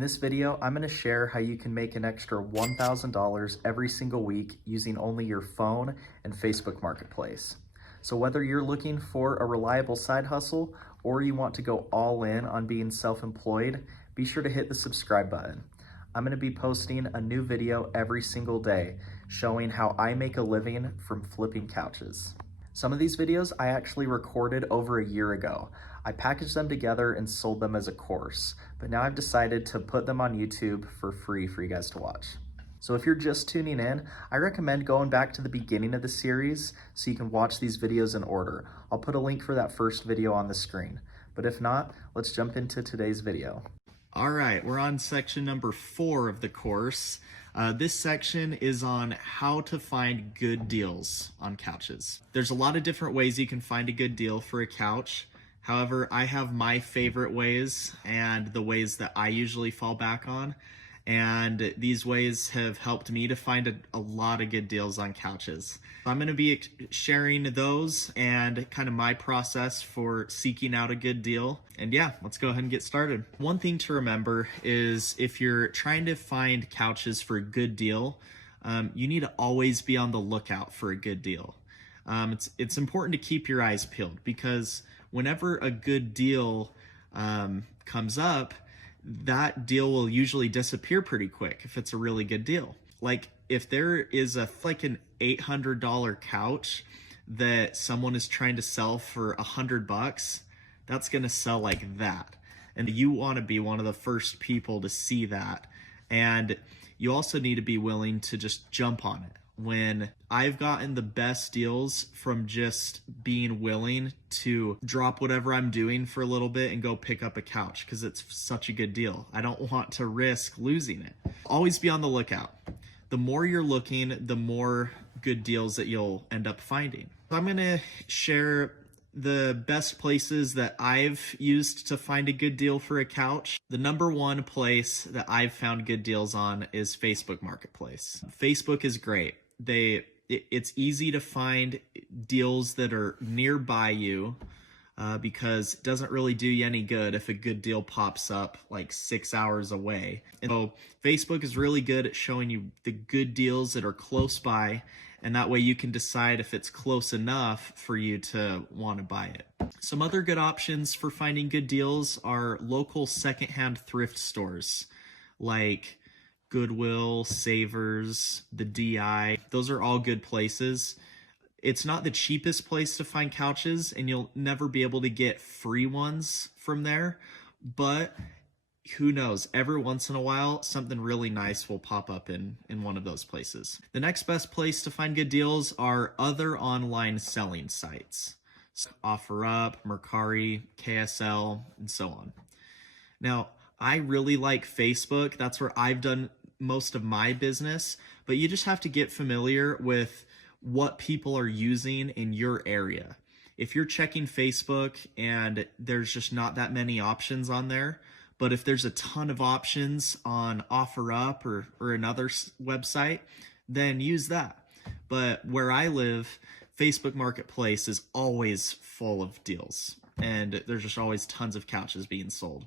this video, I'm going to share how you can make an extra $1,000 every single week using only your phone and Facebook Marketplace. So whether you're looking for a reliable side hustle or you want to go all in on being self-employed, be sure to hit the subscribe button. I'm going to be posting a new video every single day showing how I make a living from flipping couches. Some of these videos I actually recorded over a year ago. I packaged them together and sold them as a course, but now I've decided to put them on YouTube for free for you guys to watch. So if you're just tuning in, I recommend going back to the beginning of the series so you can watch these videos in order. I'll put a link for that first video on the screen. But if not, let's jump into today's video. All right, we're on section number 4 of the course. This section is on how to find good deals on couches. There's a lot of different ways you can find a good deal for a couch. However, I have my favorite ways and the ways that I usually fall back on. And these ways have helped me to find a lot of good deals on couches. I'm going to be sharing those and kind of my process for seeking out a good deal. And yeah, let's go ahead and get started. One thing to remember is if you're trying to find couches for a good deal, you need to always be on the lookout for a good deal. It's important to keep your eyes peeled because whenever a good deal comes up, that deal will usually disappear pretty quick if it's a really good deal. Like if there is an $800 couch that someone is trying to sell for $100, that's gonna sell like that. And you wanna be one of the first people to see that. And you also need to be willing to just jump on it. When I've gotten the best deals from just being willing to drop whatever I'm doing for a little bit and go pick up a couch because it's such a good deal. I don't want to risk losing it. Always be on the lookout. The more you're looking, the more good deals that you'll end up finding. I'm gonna share the best places that I've used to find a good deal for a couch. The number one place that I've found good deals on is Facebook Marketplace. Facebook is great. It's easy to find deals that are nearby you because it doesn't really do you any good if a good deal pops up like 6 hours away. And so Facebook is really good at showing you the good deals that are close by, and that way you can decide if it's close enough for you to want to buy it. Some other good options for finding good deals are local secondhand thrift stores like Goodwill, Savers, the DI. Those are all good places. It's not the cheapest place to find couches, and you'll never be able to get free ones from there, but who knows, every once in a while something really nice will pop up in one of those places. The next best place to find good deals are other online selling sites. So OfferUp, Mercari, KSL, and so on. Now, I really like Facebook. That's where I've done most of my business, but you just have to get familiar with what people are using in your area. If you're checking Facebook and there's just not that many options on there, but if there's a ton of options on OfferUp or another website, then use that. But where I live, Facebook Marketplace is always full of deals, and there's just always tons of couches being sold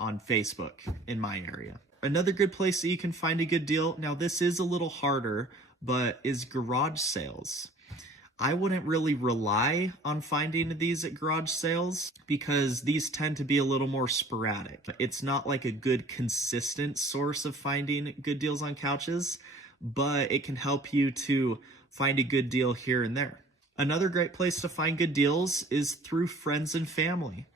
on Facebook in my area. Another good place that you can find a good deal, now this is a little harder, but is garage sales. I wouldn't really rely on finding these at garage sales because these tend to be a little more sporadic. It's not like a good consistent source of finding good deals on couches, but it can help you to find a good deal here and there. Another great place to find good deals is through friends and family.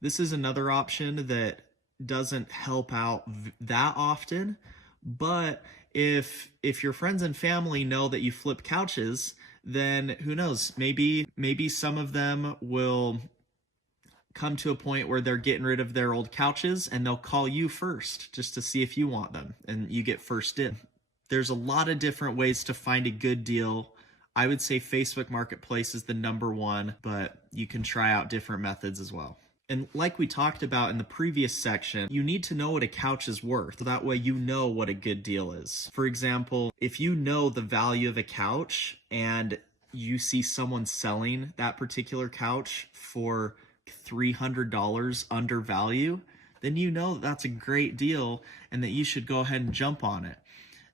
This is another option that doesn't help out that often, but if your friends and family know that you flip couches, then who knows, maybe some of them will come to a point where they're getting rid of their old couches and they'll call you first just to see if you want them, and you get first in. There's a lot of different ways to find a good deal. I would say Facebook Marketplace is the number one, but you can try out different methods as well. And like we talked about in the previous section, you need to know what a couch is worth. So that way you know what a good deal is. For example, if you know the value of a couch and you see someone selling that particular couch for $300 under value, then you know that's a great deal and that you should go ahead and jump on it.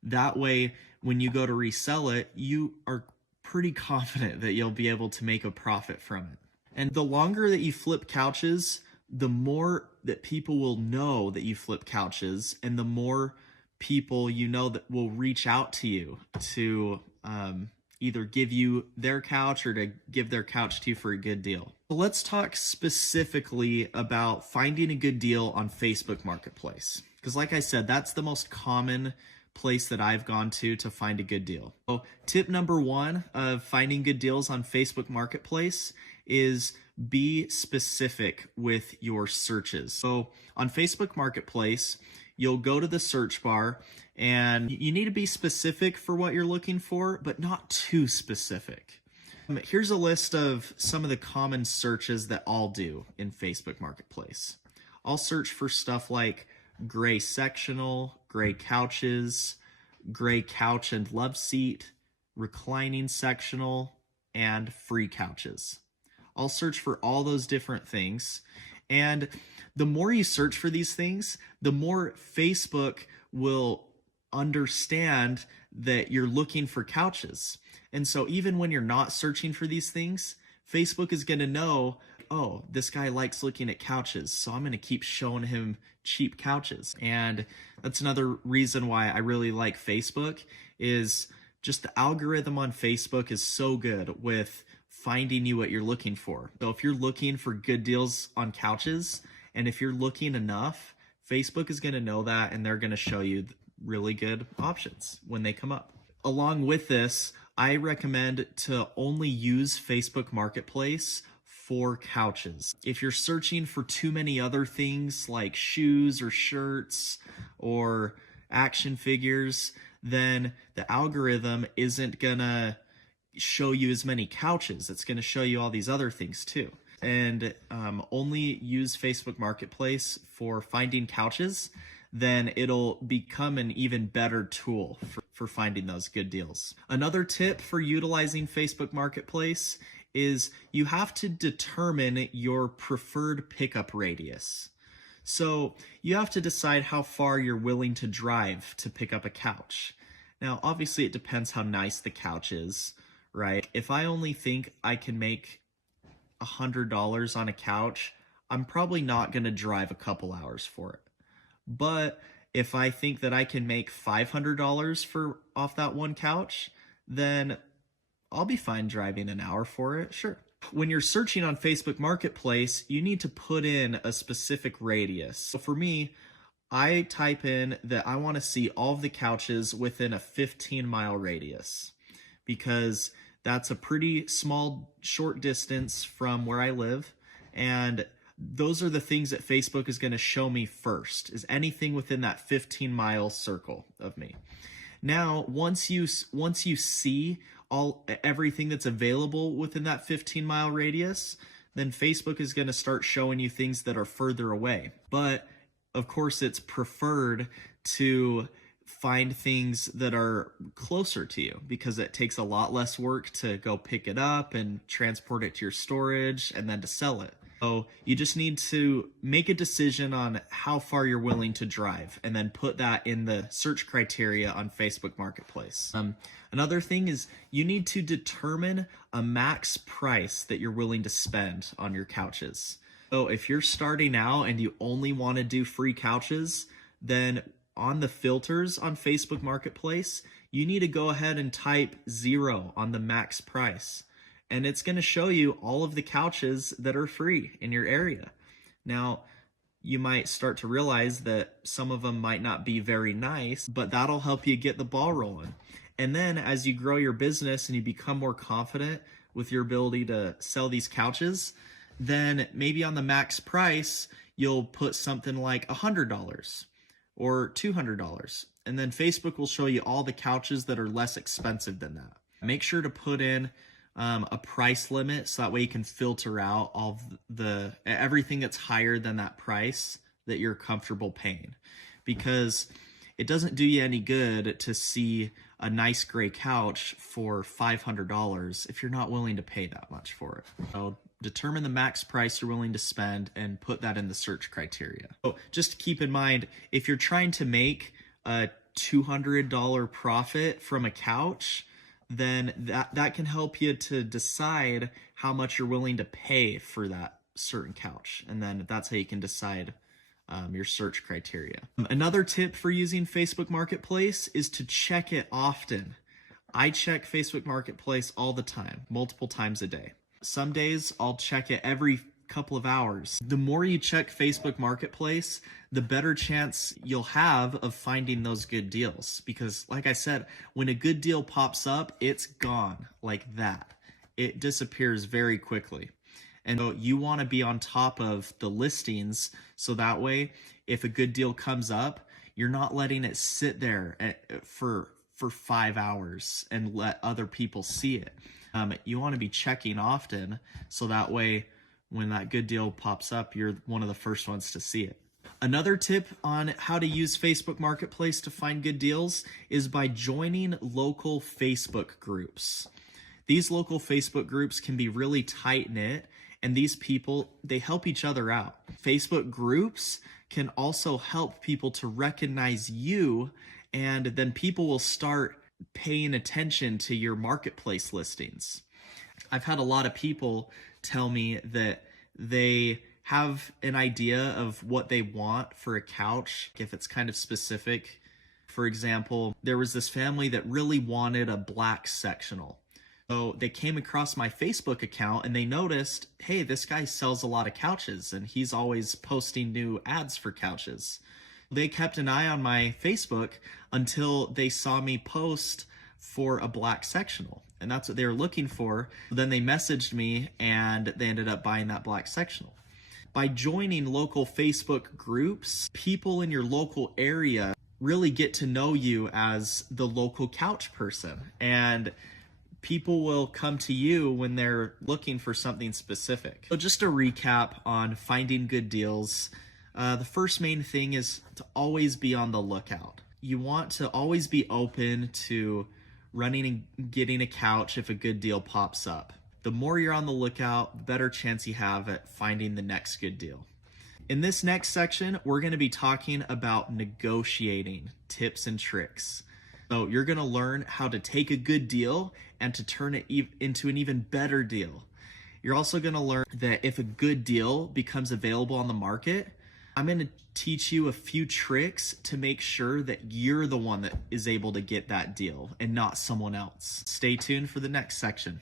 That way, when you go to resell it, you are pretty confident that you'll be able to make a profit from it. And the longer that you flip couches, the more that people will know that you flip couches, and the more people you know that will reach out to you to either give you their couch or to give their couch to you for a good deal. So let's talk specifically about finding a good deal on Facebook Marketplace. Because like I said, that's the most common place that I've gone to find a good deal. So tip number one of finding good deals on Facebook Marketplace is be specific with your searches. So on Facebook Marketplace, you'll go to the search bar and you need to be specific for what you're looking for, but not too specific. Here's a list of some of the common searches that I'll do in Facebook Marketplace. I'll search for stuff like gray sectional, gray couches, gray couch and love seat, reclining sectional, and free couches. I'll search for all those different things. And the more you search for these things, the more Facebook will understand that you're looking for couches. And so even when you're not searching for these things, Facebook is going to know, oh, this guy likes looking at couches, so I'm going to keep showing him cheap couches. And that's another reason why I really like Facebook, is just the algorithm on Facebook is so good with finding you what you're looking for. So if you're looking for good deals on couches, and if you're looking enough, Facebook is going to know that, and they're going to show you really good options when they come up. Along with this, I recommend to only use Facebook Marketplace for couches. If you're searching for too many other things like shoes or shirts or action figures, then the algorithm isn't gonna show you as many couches. It's gonna show you all these other things too. And only use Facebook Marketplace for finding couches, then it'll become an even better tool for finding those good deals. Another tip for utilizing Facebook Marketplace is you have to determine your preferred pickup radius. So you have to decide how far you're willing to drive to pick up a couch. Now, obviously it depends how nice the couch is, right? If I only think I can make $100 on a couch, I'm probably not going to drive a couple hours for it. But if I think that I can make $500 off that one couch, then I'll be fine driving an hour for it, sure. When you're searching on Facebook Marketplace, you need to put in a specific radius. So for me, I type in that I want to see all of the couches within a 15-mile radius, because that's a pretty small, short distance from where I live, and those are the things that Facebook is going to show me first, is anything within that 15-mile circle of me. Now, once you see everything that's available within that 15-mile radius, then Facebook is going to start showing you things that are further away. But of course, it's preferred to find things that are closer to you, because it takes a lot less work to go pick it up and transport it to your storage and then to sell it. So you just need to make a decision on how far you're willing to drive, and then put that in the search criteria on Facebook Marketplace. Another thing is you need to determine a max price that you're willing to spend on your couches. So if you're starting out and you only want to do free couches, then on the filters on Facebook Marketplace, you need to go ahead and type 0 on the max price. And it's going to show you all of the couches that are free in your area. Now, you might start to realize that some of them might not be very nice, but that'll help you get the ball rolling. And then as you grow your business and you become more confident with your ability to sell these couches, then maybe on the max price, you'll put something like $100 or $200. And then Facebook will show you all the couches that are less expensive than that. Make sure to put in a price limit, so that way you can filter out all of everything that's higher than that price that you're comfortable paying, because it doesn't do you any good to see a nice gray couch for $500 if you're not willing to pay that much for it. So determine the max price you're willing to spend and put that in the search criteria. So just keep in mind, if you're trying to make a $200 profit from a couch, then that can help you to decide how much you're willing to pay for that certain couch. And then that's how you can decide your search criteria. Another tip for using Facebook Marketplace is to check it often. I check Facebook Marketplace all the time, multiple times a day. Some days I'll check it every couple of hours. The more you check Facebook Marketplace, the better chance you'll have of finding those good deals. Because like I said, when a good deal pops up, it's gone like that. It disappears very quickly. And so you want to be on top of the listings, so that way, if a good deal comes up, you're not letting it sit there for 5 hours and let other people see it. You want to be checking often, so that way, when that good deal pops up, you're one of the first ones to see it. Another tip on how to use Facebook Marketplace to find good deals is by joining local Facebook groups. These local Facebook groups can be really tight-knit, and these people, they help each other out. Facebook groups can also help people to recognize you, and then people will start paying attention to your marketplace listings. I've had a lot of people tell me that they have an idea of what they want for a couch, if it's kind of specific. For example, there was this family that really wanted a black sectional. So they came across my Facebook account and they noticed, hey, this guy sells a lot of couches and he's always posting new ads for couches. They kept an eye on my Facebook until they saw me post for a black sectional. And that's what they were looking for. Then they messaged me and they ended up buying that black sectional. By joining local Facebook groups, people in your local area really get to know you as the local couch person. And people will come to you when they're looking for something specific. So just a recap on finding good deals. The first main thing is to always be on the lookout. You want to always be open to running and getting a couch if a good deal pops up. The more you're on the lookout, the better chance you have at finding the next good deal. In this next section, we're going to be talking about negotiating tips and tricks. So you're going to learn how to take a good deal and to turn it into an even better deal. You're also going to learn that if a good deal becomes available on the market, I'm going to teach you a few tricks to make sure that you're the one that is able to get that deal and not someone else. Stay tuned for the next section.